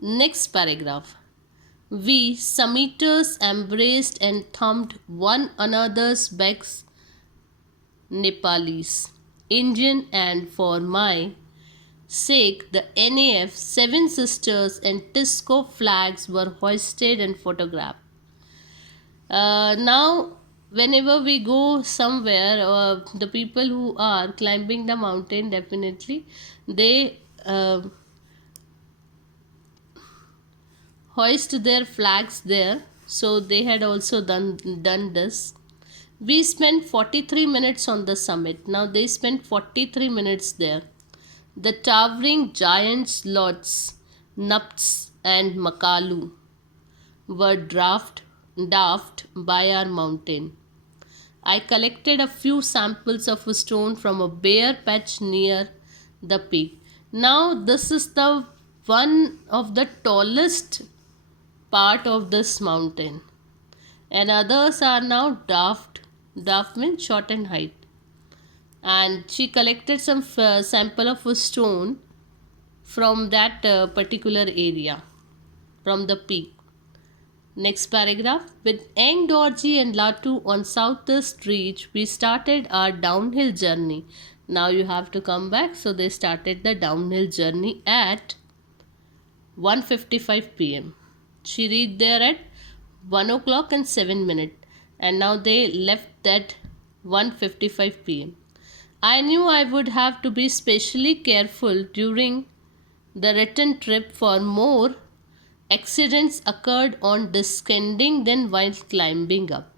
Next paragraph. We summiters embraced and thumped one another's backs, Nepalis, Indian, and for my sake, the NAF, Seven Sisters, and Tisco flags were hoisted and photographed. Now, whenever we go somewhere, the people who are climbing the mountain, definitely they hoist their flags there. So they had also done this. We spent 43 minutes on the summit. Now they spent 43 minutes there. The towering giants Lotz, Nups, and Makalu were daft by our mountain. I collected a few samples of stone from a bare patch near the peak. Now, this is the one of the tallest part of this mountain, and others are now daft. Daft means short in height. And she collected some sample of a stone from that particular area, from the peak. Next paragraph. With Eng Dorji and Latu on southeast reach, we started our downhill journey. Now you have to come back. So they started the downhill journey at 1:55 p.m. She reached there at 1 o'clock and 7 minutes, and now they left at 1:55 p.m. I knew I would have to be specially careful during the return trip, for more accidents occurred on descending than while climbing up.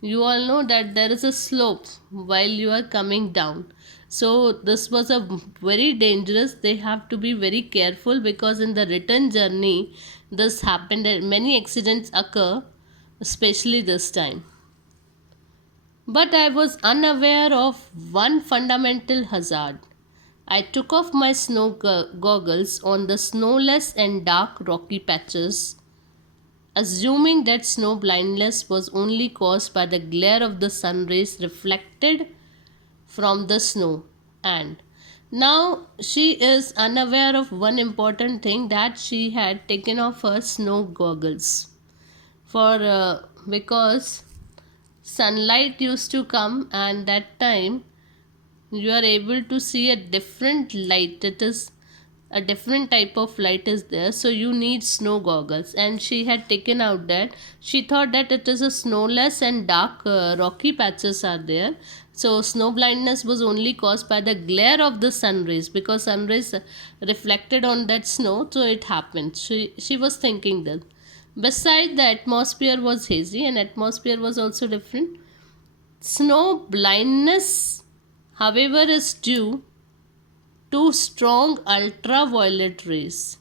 You all know that there is a slope while you are coming down. So this was a very dangerous. They have to be very careful, because in the return journey this happened and many accidents occur, especially this time. But I was unaware of one fundamental hazard. I took off my snow goggles on the snowless and dark rocky patches, assuming that snow blindness was only caused by the glare of the sun rays reflected from the snow. And now she is unaware of one important thing, that she had taken off her snow goggles for because sunlight used to come, and that time you are able to see a different light. It is a different type of light is there, so you need snow goggles. And she had taken out that. She thought that it is a snowless and dark rocky patches are there, so snow blindness was only caused by the glare of the sun rays, because sun rays reflected on that snow, so it happened. She was thinking that. Besides, the atmosphere was hazy, and atmosphere was also different. Snow blindness, however, is due to strong ultraviolet rays.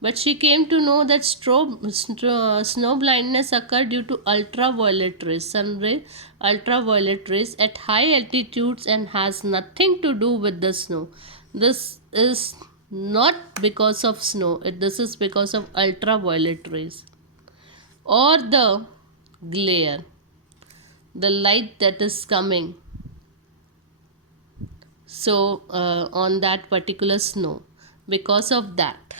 But she came to know that snow blindness occurred due to ultraviolet rays, sun ray, ultraviolet rays at high altitudes, and has nothing to do with the snow. This is not because of snow, this is because of ultraviolet rays or the glare, the light that is coming on that particular snow. Because of that,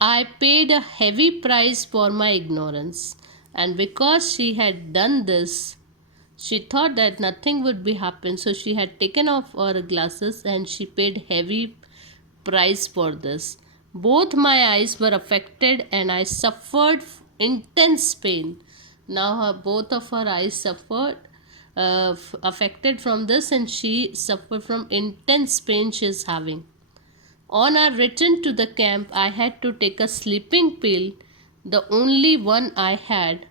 I paid a heavy price for my ignorance, and because she had done this, she thought that nothing would be happen, so she had taken off her glasses, and she paid heavy price for this. Both my eyes were affected, and I suffered intense pain. Now both of her eyes suffered affected from this, and she suffered from intense pain she is having. On our return to the camp, I had to take a sleeping pill, the only one I had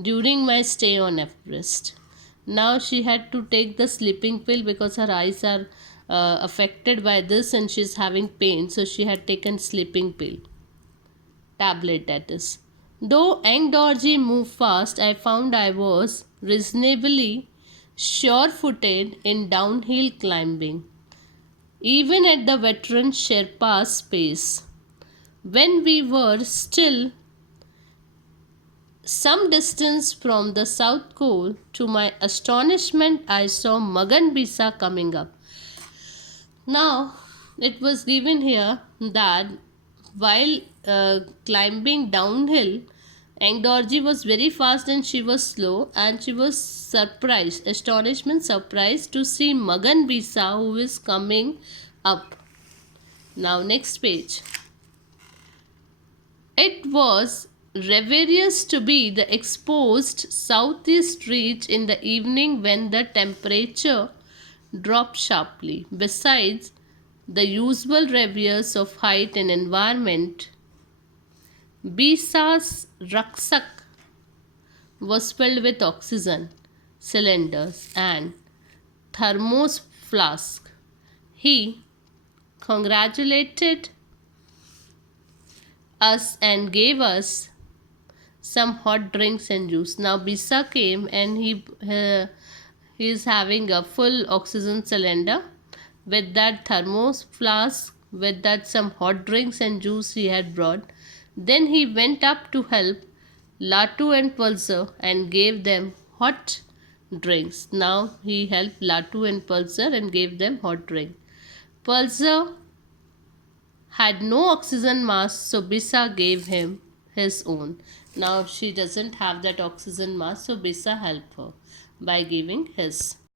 during my stay on Everest. Now she had to take the sleeping pill because her eyes are affected by this, and she is having pain, so she had taken sleeping pill tablet, that is. Though Eng Dorji moved fast, I found I was reasonably sure-footed in downhill climbing, even at the veteran Sherpa's pace. When we were still some distance from the south pole, to my astonishment, I saw Magan Bisa coming up. Now, it was given here that while climbing downhill, Engdorji was very fast and she was slow, and she was surprised, astonishment, surprised to see Magan Bisa who is coming up. Now, next page. It was raverious to be the exposed southeast reach in the evening when the temperature dropped sharply. Besides the usual ravers of height and environment, Bisa's rucksack was filled with oxygen cylinders and thermos flask. He congratulated us and gave us some hot drinks and juice. Now Bisa came and he is having a full oxygen cylinder with that thermos flask, with that some hot drinks and juice he had brought. Then he went up to help Latu and Pulsar and gave them hot drinks. Now he helped Latu and Pulsar and gave them hot drink. Pulsar had no oxygen mask, so Bisa gave him his own. Now she doesn't have that oxygen mask, so Bisa helped her by giving his.